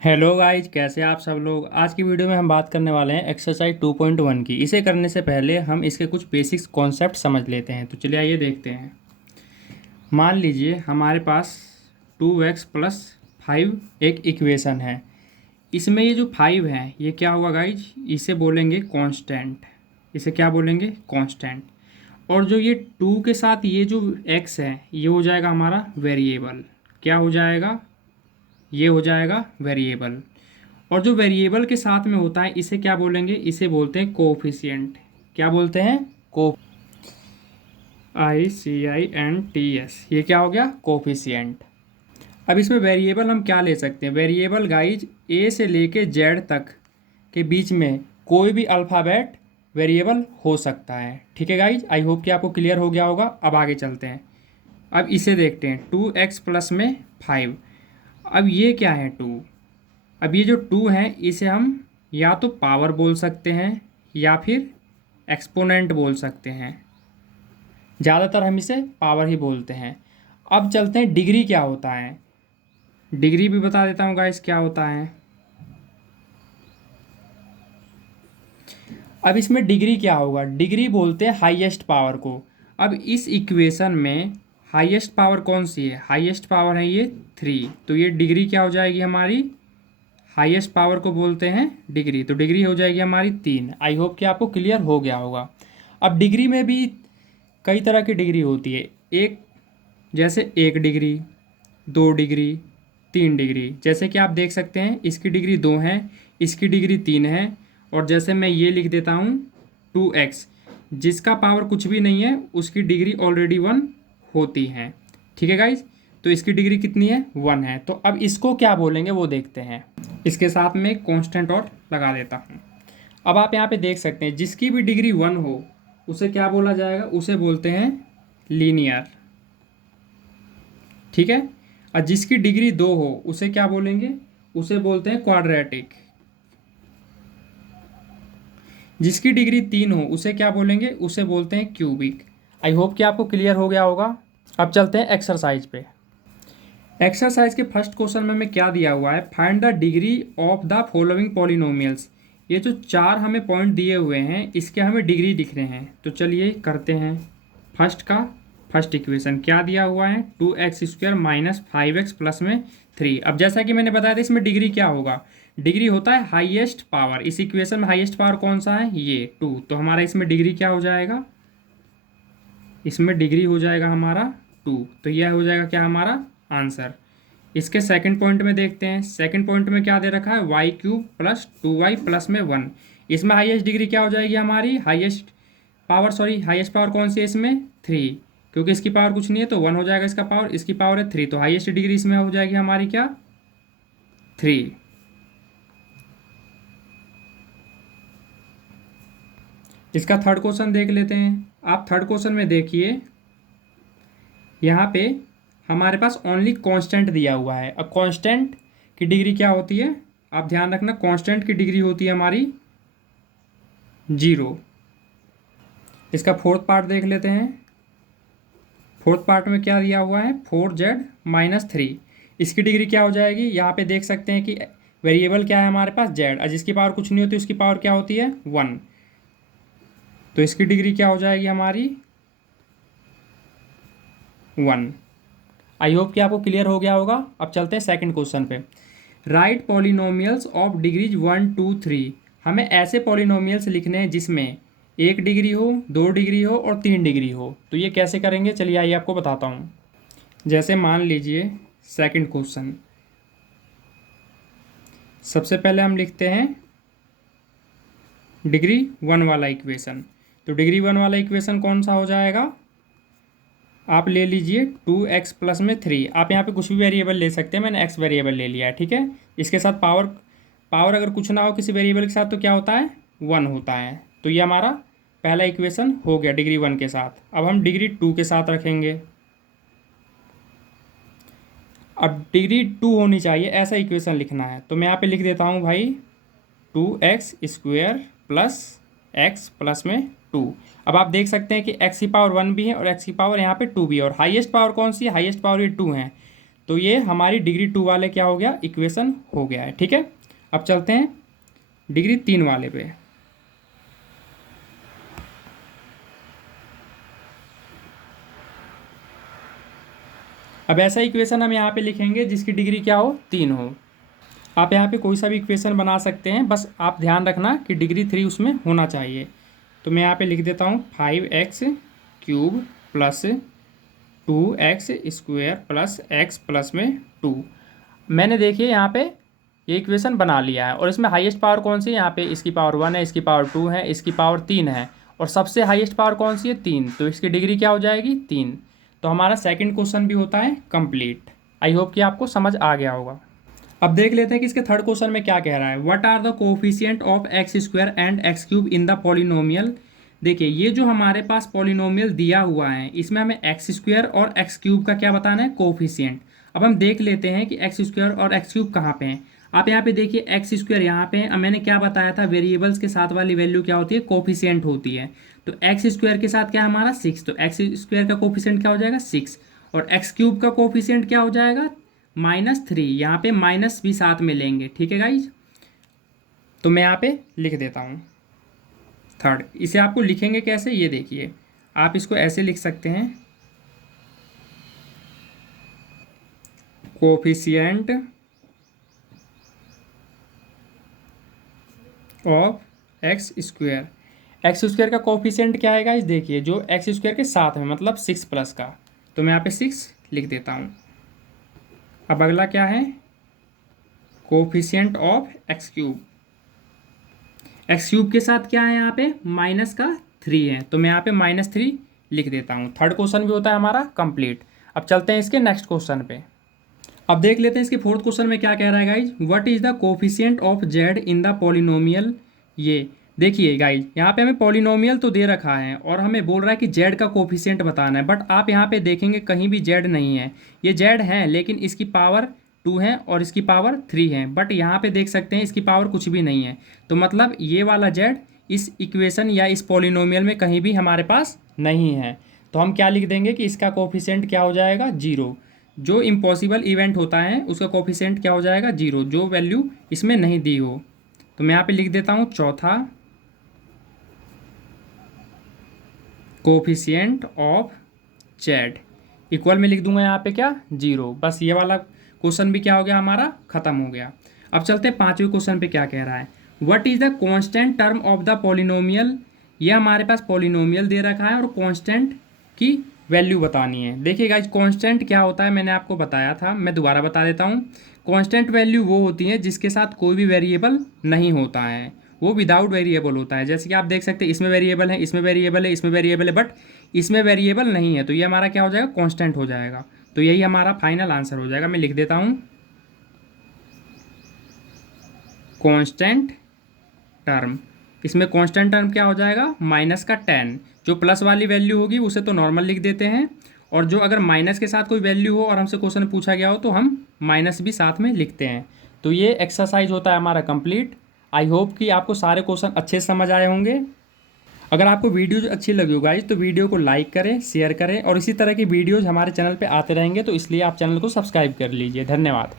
Hello guys, कैसे आप सब लोग। आज की वीडियो में हम बात करने वाले हैं एक्सरसाइज 2.1 की। इसे करने से पहले हम इसके कुछ बेसिक्स कॉन्सेप्ट समझ लेते हैं। तो चलिए आइए देखते हैं। मान लीजिए हमारे पास 2x+5 एक इक्वेशन है। इसमें ये जो 5 है ये क्या होगा गाइज, इसे बोलेंगे कांस्टेंट। इसे क्या बोलेंगे, कांस्टेंट। और जो ये 2 के साथ ये जो x है ये हो जाएगा हमारा वेरिएबल। क्या हो जाएगा, ये हो जाएगा वेरिएबल। और जो वेरिएबल के साथ में होता है इसे क्या बोलेंगे, इसे बोलते हैं कोफिशिएंट। क्या बोलते हैं, को ICINTS। ये क्या हो गया, कोफिशिएंट। अब इसमें वेरिएबल हम क्या ले सकते हैं। वेरिएबल गाइज ए से लेके जेड तक के बीच में कोई भी अल्फ़ाबेट वेरिएबल हो सकता है। ठीक है गाइज, आई होप कि आपको क्लियर हो गया होगा। अब आगे चलते हैं। अब इसे देखते हैं, 2x+5। अब ये क्या है, 2। अब ये जो 2 है इसे हम या तो पावर बोल सकते हैं या फिर एक्सपोनेंट बोल सकते हैं। ज़्यादातर हम इसे पावर ही बोलते हैं। अब चलते हैं डिग्री क्या होता है। डिग्री भी बता देता हूँ गाइस क्या होता है। अब इसमें डिग्री क्या होगा, डिग्री बोलते हैं हाईएस्ट पावर को। अब इस इक्वेशन में हाईएस्ट पावर कौन सी है, हाईएस्ट पावर है ये 3। तो ये डिग्री क्या हो जाएगी हमारी, हाईएस्ट पावर को बोलते हैं डिग्री। तो डिग्री हो जाएगी हमारी 3। आई होप कि आपको क्लियर हो गया होगा। अब डिग्री में भी कई तरह की डिग्री होती है। एक जैसे 1 डिग्री, 2 डिग्री, 3 डिग्री। जैसे कि आप देख सकते हैं इसकी डिग्री 2 है, इसकी डिग्री 3 है। और जैसे मैं ये लिख देता हूँ 2x, जिसका पावर कुछ भी नहीं है उसकी डिग्री ऑलरेडी 1 होती है। ठीक है गाइज, तो इसकी डिग्री कितनी है, 1 है। तो अब इसको क्या बोलेंगे वो देखते हैं। इसके साथ में कांस्टेंट और लगा देता हूँ। अब आप यहाँ पे देख सकते हैं जिसकी भी डिग्री 1 हो उसे क्या बोला जाएगा, उसे बोलते हैं लीनियर। ठीक है। और जिसकी डिग्री 2 हो उसे क्या बोलेंगे, उसे बोलते हैं क्वाड्रेटिक। जिसकी डिग्री 3 हो उसे क्या बोलेंगे, उसे बोलते हैं क्यूबिक। आई होप कि आपको क्लियर हो गया होगा। अब चलते हैं एक्सरसाइज पे। एक्सरसाइज के फर्स्ट क्वेश्चन में हमें क्या दिया हुआ है, find the degree of the following polynomials. ये जो 4 हमें पॉइंट दिए हुए हैं इसके हमें डिग्री दिख रहे हैं। तो चलिए करते हैं। फर्स्ट इक्वेशन क्या दिया हुआ है, 2x² - 5x प्लस में 3। अब जैसा कि मैंने बताया था इसमें डिग्री क्या होगा, डिग्री होता है हाईएस्ट पावर। इस इक्वेशन में हाईएस्ट पावर कौन सा है, ये 2। तो हमारा इसमें डिग्री क्या हो जाएगा, इसमें डिग्री हो जाएगा हमारा 2। तो यह हो जाएगा क्या हमारा आंसर। इसके सेकंड पॉइंट में देखते हैं। सेकंड पॉइंट में क्या दे रखा है, y³ + 2y प्लस में 1। इसमें हाईएस्ट डिग्री क्या हो जाएगी हमारी, हाईएस्ट पावर कौन सी है इसमें, 3। क्योंकि इसकी पावर कुछ नहीं है तो 1 हो जाएगा इसका पावर, इसकी पावर है 3। तो हाईएस्ट डिग्री इसमें हो जाएगी हमारी क्या, 3। इसका थर्ड क्वेश्चन देख लेते हैं। आप थर्ड क्वेश्चन में देखिए, यहाँ पे हमारे पास ओनली कांस्टेंट दिया हुआ है। अब कांस्टेंट की डिग्री क्या होती है, आप ध्यान रखना, कांस्टेंट की डिग्री होती है हमारी 0। इसका फोर्थ पार्ट देख लेते हैं। फोर्थ पार्ट में क्या दिया हुआ है, 4z - 3। इसकी डिग्री क्या हो जाएगी, यहाँ पे देख सकते हैं कि वेरिएबल क्या है हमारे पास, z। और जिसकी पावर कुछ नहीं होती उसकी पावर क्या होती है, 1। तो इसकी डिग्री क्या हो जाएगी हमारी, 1। आई होप कि आपको क्लियर हो गया होगा। अब चलते हैं सेकंड क्वेश्चन पे। Right polynomials of degrees 1, 2, 3। हमें ऐसे पॉलिनोमियल्स लिखने हैं जिसमें 1 डिग्री हो, 2 डिग्री हो और 3 डिग्री हो। तो ये कैसे करेंगे, चलिए आइए आपको बताता हूँ। जैसे मान लीजिए सेकंड क्वेश्चन, सबसे पहले हम लिखते हैं डिग्री 1 वाला इक्वेशन। तो डिग्री 1 वाला इक्वेशन कौन सा हो जाएगा, आप ले लीजिए 2x प्लस में 3। आप यहाँ पे कुछ भी वेरिएबल ले सकते हैं, मैंने x वेरिएबल ले लिया है। ठीक है। इसके साथ पावर अगर कुछ ना हो किसी वेरिएबल के साथ तो क्या होता है, 1 होता है। तो ये हमारा पहला इक्वेशन हो गया डिग्री 1 के साथ। अब हम डिग्री 2 के साथ रखेंगे। अब डिग्री 2 होनी चाहिए ऐसा इक्वेशन लिखना है। तो मैं यहाँ पे लिख देता हूँ भाई 2x² प्लस x प्लस में 2। अब आप देख सकते हैं कि x की पावर 1 भी है और x की पावर यहाँ पे 2 भी है। और हाईएस्ट पावर कौन सी है, हाईएस्ट पावर ये 2 है। तो ये हमारी डिग्री 2 वाले क्या हो गया, इक्वेशन हो गया है। ठीक है, अब चलते हैं डिग्री 3 वाले पे। अब ऐसा इक्वेशन हम यहाँ पे लिखेंगे जिसकी डिग्री क्या हो, 3 हो। आप यहाँ पे कोई सा भी इक्वेशन बना सकते हैं, बस आप ध्यान रखना कि डिग्री 3 उसमें होना चाहिए। तो मैं यहाँ पे लिख देता हूँ 5x³ plus 2x² plus x plus में 2। मैंने देखिए यहाँ पे ये इक्वेशन बना लिया है, और इसमें हाईएस्ट पावर कौन सी है, यहाँ पे इसकी पावर 1 है, इसकी पावर 2 है, इसकी पावर 3 है, और सबसे हाईएस्ट पावर कौन सी है, 3। तो इसकी डिग्री क्या हो जाएगी, 3। तो हमारा सेकंड क्वेश्चन भी होता है कंप्लीट। आई होप कि आपको समझ आ गया होगा। अब देख लेते हैं कि इसके थर्ड क्वेश्चन में क्या कह रहा है। What are the coefficient of x² and x³ in the polynomial. देखिए ये जो हमारे पास पॉलिनोमियल दिया हुआ है, इसमें हमें x² और x³ का क्या बताना है, कोफिशिएंट। अब हम देख लेते हैं कि x² और x³ कहाँ पे हैं। आप यहाँ पे देखिए x² यहाँ पे है। अब मैंने क्या बताया था, वेरिएबल्स के साथ वाली वैल्यू क्या होती है, कोफिशिएंट होती है। तो x² के साथ क्या है हमारा 6, तो x² का कोफिशिएंट क्या हो जाएगा 6, और x³ का कोफिशिएंट क्या हो जाएगा -3। यहाँ पे माइनस भी साथ में लेंगे। ठीक है गाइज, तो मैं यहाँ पे लिख देता हूँ थर्ड। इसे आपको लिखेंगे कैसे, ये देखिए, आप इसको ऐसे लिख सकते हैं, कोफिशिएंट ऑफ x²। x² का कोफिशिएंट क्या है गाइज, देखिए जो x² के साथ में मतलब 6 प्लस का, तो मैं यहाँ पे 6 लिख देता हूँ। अब अगला क्या है, कोफिशिएंट ऑफ x³। x³ के साथ क्या है यहाँ पे माइनस का 3 है, तो मैं यहाँ पे -3 लिख देता हूँ। थर्ड क्वेश्चन भी होता है हमारा कंप्लीट। अब चलते हैं इसके नेक्स्ट क्वेश्चन पे। अब देख लेते हैं इसके फोर्थ क्वेश्चन में क्या कह रहा है guys. What is the coefficient of z in the polynomial. ये देखिए गाइज, यहाँ पे हमें पॉलिनोमियल तो दे रखा है और हमें बोल रहा है कि z का कोफिशिएंट बताना है, बट आप यहाँ पे देखेंगे कहीं भी z नहीं है। ये z है लेकिन इसकी पावर 2 है और इसकी पावर 3 है, बट यहाँ पे देख सकते हैं इसकी पावर कुछ भी नहीं है। तो मतलब ये वाला z इस इक्वेशन या इस पॉलिनोमियल में कहीं भी हमारे पास नहीं है। तो हम क्या लिख देंगे कि इसका कोफिशिएंट क्या हो जाएगा, 0। जो इम्पॉसिबल इवेंट होता है उसका कोफिशिएंट क्या हो जाएगा, 0, जो वैल्यू इसमें नहीं दी हो। तो मैं यहाँ पे लिख देता हूँ चौथा, कोफिशिएंट ऑफ z इक्वल में लिख दूंगा यहाँ पे क्या, 0। बस ये वाला क्वेश्चन भी क्या हो गया, हमारा खत्म हो गया। अब चलते हैं पांचवें क्वेश्चन पे क्या कह रहा है। What is the constant term of the polynomial. ये हमारे पास पॉलिनोमियल दे रखा है और कांस्टेंट की वैल्यू बतानी है। देखिए गाइज, कांस्टेंट क्या होता है मैंने आपको बताया था, मैं दोबारा बता देता हूँ। कांस्टेंट वैल्यू वो होती है जिसके साथ कोई भी वेरिएबल नहीं होता है, वो विदाउट वेरिएबल होता है। जैसे कि आप देख सकते हैं इसमें वेरिएबल है, इसमें वेरिएबल है, इसमें वेरिएबल है, बट इसमें वेरिएबल नहीं है, तो ये हमारा क्या हो जाएगा, कांस्टेंट हो जाएगा। तो यही हमारा फाइनल आंसर हो जाएगा। मैं लिख देता हूँ कांस्टेंट टर्म। इसमें कांस्टेंट टर्म क्या हो जाएगा, माइनस का 10। जो प्लस वाली वैल्यू होगी उसे तो नॉर्मल लिख देते हैं, और जो अगर माइनस के साथ कोई वैल्यू हो और हमसे क्वेश्चन पूछा गया हो तो हम माइनस भी साथ में लिखते हैं। तो ये एक्सरसाइज होता है हमारा कंप्लीट। आई होप कि आपको सारे क्वेश्चन अच्छे से समझ आए होंगे। अगर आपको वीडियोज अच्छी लगी हो गाइज तो वीडियो को लाइक करें, शेयर करें, और इसी तरह की वीडियोज हमारे चैनल पे आते रहेंगे, तो इसलिए आप चैनल को सब्सक्राइब कर लीजिए। धन्यवाद।